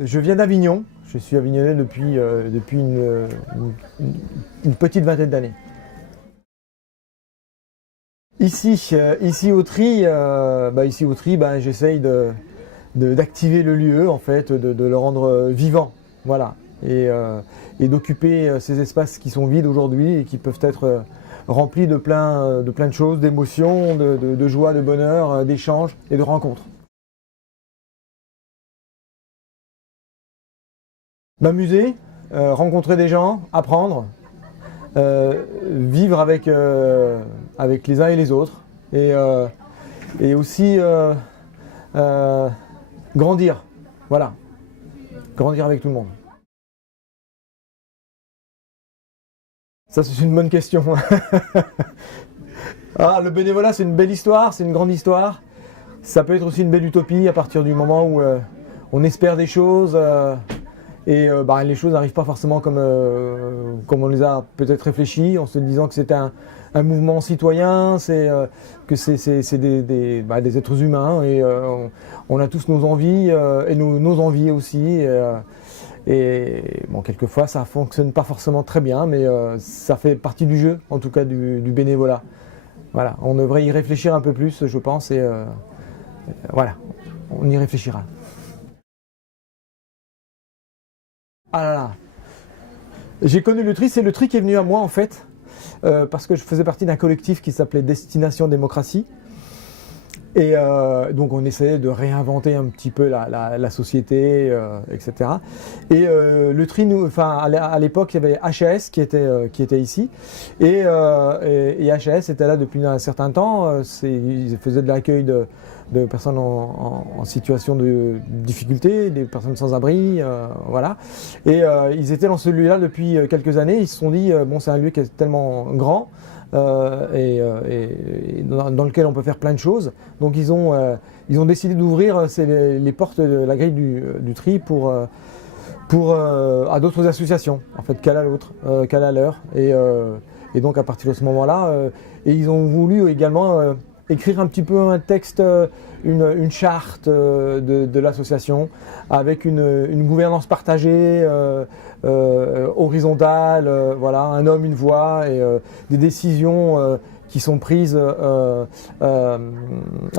Je viens d'Avignon, je suis avignonnais depuis une petite vingtaine d'années. Ici au Tri, j'essaye d'activer le lieu, en fait, de le rendre vivant, voilà, et d'occuper ces espaces qui sont vides aujourd'hui et qui peuvent être remplis de plein de choses, d'émotions, de joie, de bonheur, d'échanges et de rencontres. M'amuser, rencontrer des gens, apprendre, vivre avec les uns et les autres, et aussi euh, grandir, voilà, grandir avec tout le monde. Ça, c'est une bonne question. Ah, le bénévolat, c'est une belle histoire, c'est une grande histoire. Ça peut être aussi une belle utopie à partir du moment où on espère des choses les choses n'arrivent pas forcément comme on les a peut-être réfléchi, en se disant que c'est un mouvement citoyen, que c'est des êtres humains et on a tous nos envies et nos envies aussi. Et bon, quelquefois ça fonctionne pas forcément très bien, mais ça fait partie du jeu, en tout cas du bénévolat. Voilà, on devrait y réfléchir un peu plus, je pense, et voilà, on y réfléchira. Ah là là, j'ai connu le tri, c'est le tri qui est venu à moi en fait, parce que je faisais partie d'un collectif qui s'appelait Destination Démocratie. Et donc on essayait de réinventer un petit peu la société, etc. Et le tri, à l'époque, il y avait HAS qui était ici. Et HAS était là depuis un certain temps. Ils faisaient de l'accueil de personnes en situation de difficulté, des personnes sans abri, voilà. Et ils étaient dans celui-là depuis quelques années. Ils se sont dit, bon, c'est un lieu qui est tellement grand. Et dans lequel on peut faire plein de choses. Donc ils ont décidé d'ouvrir les portes de la grille du tri à d'autres associations, en fait, qu'à la leur. Et donc à partir de ce moment-là, et ils ont voulu également écrire un petit peu un texte, une charte de l'association avec une gouvernance partagée, horizontale, voilà, un homme, une voix, et des décisions qui sont prises,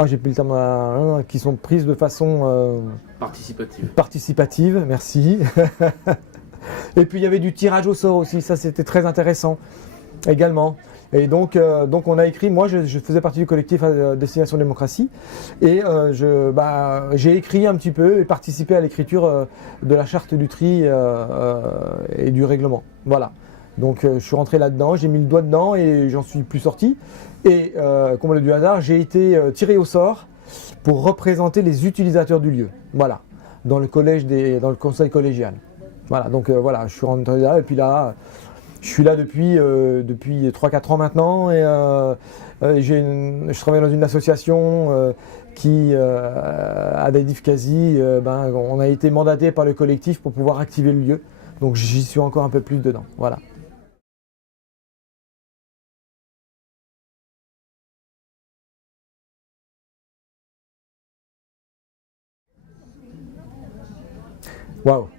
j'ai plus le terme, qui sont prises de façon participative, merci. Et puis il y avait du tirage au sort aussi, ça c'était très intéressant également. Et donc on a écrit, moi je faisais partie du collectif Destination Démocratie, et j'ai écrit un petit peu et participé à l'écriture de la charte du tri et du règlement. Voilà. Donc je suis rentré là-dedans, j'ai mis le doigt dedans et j'en suis plus sorti. Et comme du hasard, j'ai été tiré au sort pour représenter les utilisateurs du lieu. Voilà. Dans le conseil collégial. Voilà, donc voilà, je suis rentré là et puis là. Je suis là depuis 3-4 ans maintenant et je travaille dans une association qui, à Daïdif Kazi, on a été mandaté par le collectif pour pouvoir activer le lieu. Donc j'y suis encore un peu plus dedans. Voilà. Waouh.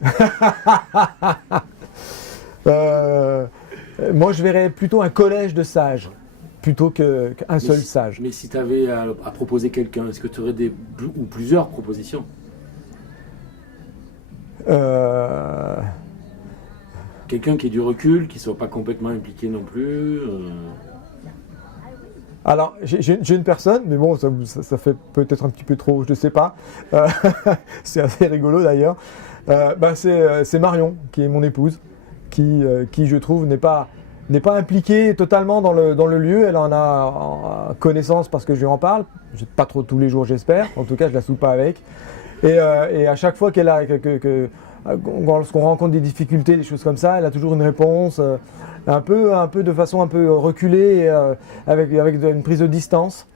Moi, je verrais plutôt un collège de sages, plutôt qu'un seul sage. Mais si tu avais à proposer quelqu'un, est-ce que tu aurais ou plusieurs propositions? Quelqu'un qui ait du recul, qui ne soit pas complètement impliqué non plus. Alors, j'ai une personne, mais bon, ça fait peut-être un petit peu trop, je ne sais pas. C'est assez rigolo d'ailleurs. C'est Marion, qui est mon épouse, qui je trouve, n'est pas impliquée totalement dans le lieu. Elle en a connaissance parce que je lui en parle. Pas trop tous les jours, j'espère. En tout cas, je la saoule pas avec. Et à chaque fois lorsqu'on rencontre des difficultés, des choses comme ça, elle a toujours une réponse, un peu de façon un peu reculée, avec une prise de distance.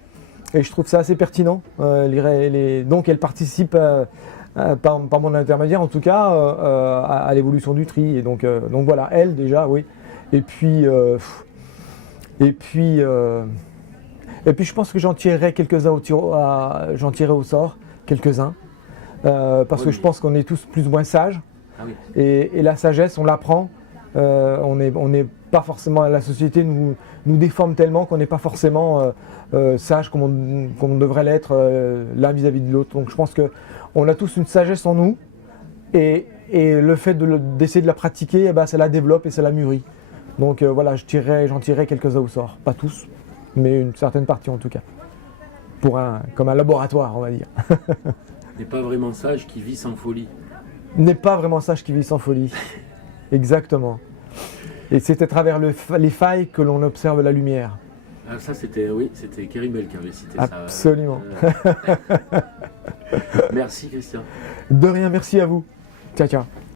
Et je trouve ça assez pertinent. Donc elle participe par mon intermédiaire, en tout cas, à l'évolution du tri. Et donc voilà, elle déjà, oui. Et puis je pense que j'en tirerai quelques-uns j'en tirerai au sort, quelques-uns. parce que je pense qu'on est tous plus ou moins sages. Ah oui. Et la sagesse, on l'apprend. On n'est pas forcément, la société nous déforme tellement qu'on n'est pas forcément sage comme on devrait l'être l'un vis-à-vis de l'autre. Donc je pense qu'on a tous une sagesse en nous et le fait d'essayer de la pratiquer, ça la développe et ça la mûrit. Donc voilà, j'en tirerai quelques-uns au sort. Pas tous, mais une certaine partie en tout cas. Comme un laboratoire, on va dire. N'est pas vraiment sage qui vit sans folie. N'est pas vraiment sage qui vit sans folie. Exactement. Et c'est à travers les failles que l'on observe la lumière. Ah, ça, c'était Kéribel qui avait cité Absolument. ça. Merci, Christian. De rien, merci à vous. Ciao, ciao.